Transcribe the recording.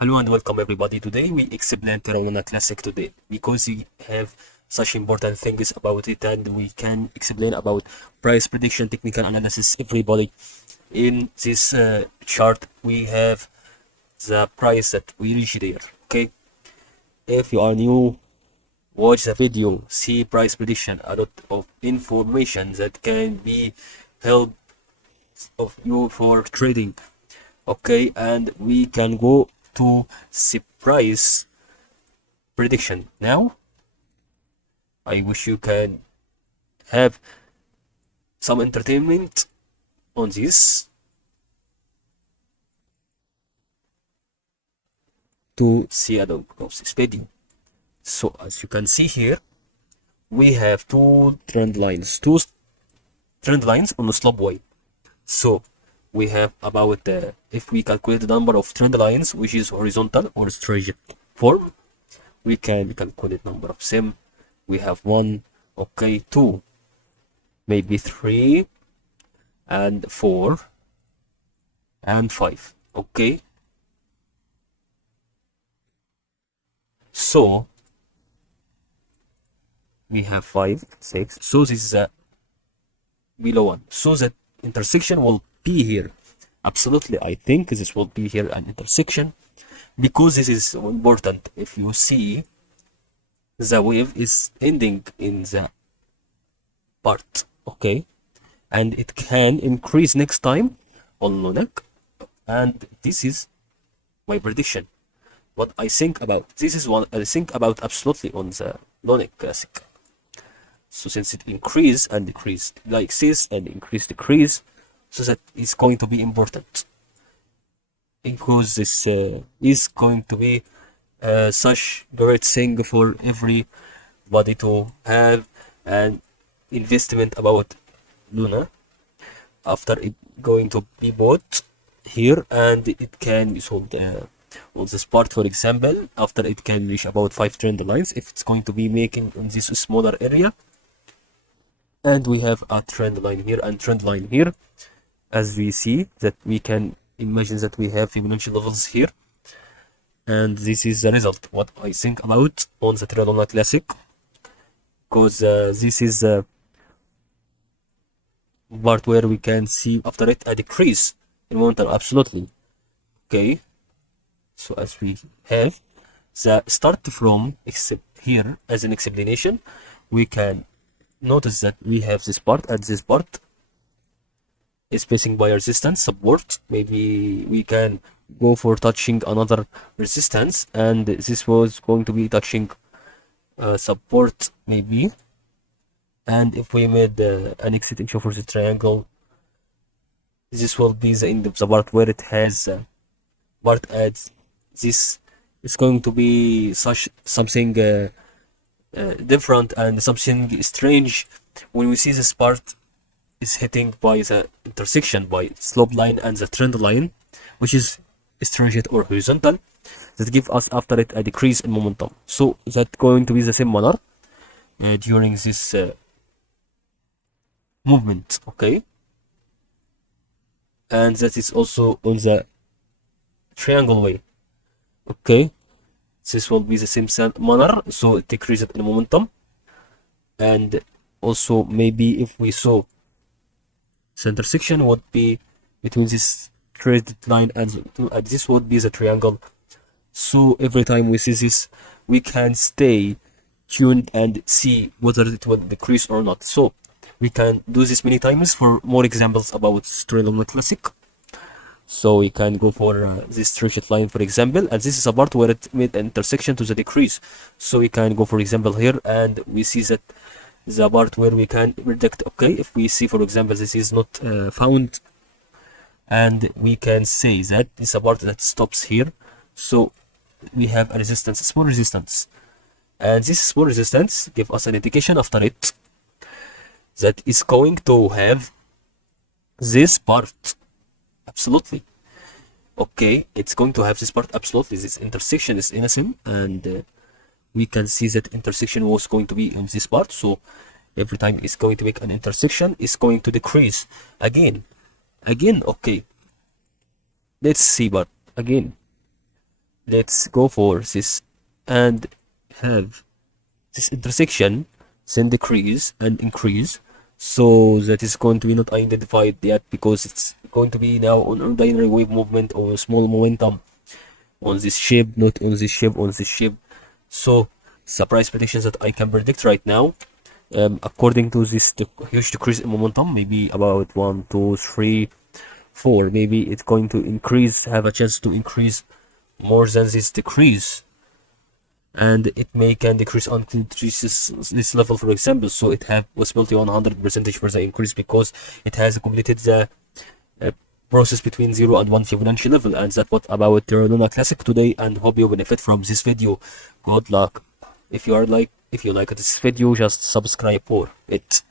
Hello and welcome everybody. Today we explain Terra Classic today because we have such important things about it and we can explain about price prediction, technical analysis, everybody. In this chart we have the price that we reach there. Okay, if you are new, watch the video, see price prediction, a lot of information that can be help of you for trading. Okay, and we can go to the price prediction now. I wish you can have some entertainment on this to see along of this video. So as you can see here, we have two trend lines on the slope way. So we have about if we calculate the number of trend lines, which is horizontal or straight form, we can calculate number of them. We have 1, okay, 2, maybe 3 and 4 and 5. Okay, so we have 5, 6. So this is a below 1. So that intersection will be here. Absolutely, I think this will be here an intersection because this is important. If you see, the wave is ending in the part, okay, and it can increase next time on Lunac, and this is my prediction. What I think about this is what I think about absolutely on the Lunac Classic. So since it increase and decrease like this and increase decrease, so that is going to be important because this is going to be such great thing for everybody to have an investment about Luna after it going to be bought here, and it can be sold on this part. For example, after it can reach about 5 trend lines if it's going to be making in this smaller area. And we have a trend line here and trend line here. As we see that we can imagine that we have Fibonacci levels here, and this is the result what I think about on the Terra Classic, because this is the part where we can see after it a decrease in momentum. Absolutely, okay. So as we have the start from except here as an explanation, we can notice that we have this part and this part is facing by resistance support. Maybe we can go for touching another resistance, and this was going to be touching support maybe. And if we made an exit issue for the triangle, this will be the end of the part where it has part adds this. It's going to be such something different and something strange when we see this part is hitting by the intersection by slope line and the trend line, which is straight or horizontal, that give us after it a decrease in momentum. So that going to be the same manner during this movement, okay, and that is also on the triangle way, okay. This will be the same manner, so it decreases in momentum. And also maybe if we saw the intersection would be between this straight line and this would be the triangle. So every time we see this, we can stay tuned and see whether it will decrease or not. So we can do this many times for more examples about Terra Classic. So we can go for this straight line, for example, and this is a part where it made an intersection to the decrease. So we can go, for example, here, and we see that the part where we can predict, okay, if we see, for example, this is not found, and we can say that this is a part that stops here. So we have a resistance, a small resistance, and this small resistance give us an indication after it that is going to have this part. Absolutely, okay, it's going to have this part. Absolutely, this intersection is innocent, and we can see that intersection was going to be in this part. So every time it's going to make an intersection, it's going to decrease again. Okay, let's see, but again let's go for this and have this intersection, then decrease and increase. So that is going to be not identified yet, because it's going to be now on ordinary wave movement or small momentum on this shape, not on this shape, on this shape. So the price predictions that I can predict right now, according to this huge decrease in momentum, maybe about 1, 2, 3, 4, maybe it's going to increase, have a chance to increase more than this decrease, and it can decrease until it reaches this level, for example. So it have possibility 100% for the increase, because it has completed the process between 0 and 1 Fibonacci level. And that's what about Terra Classic today, and hope you benefit from this video. Good luck. If you like this video, just subscribe for it.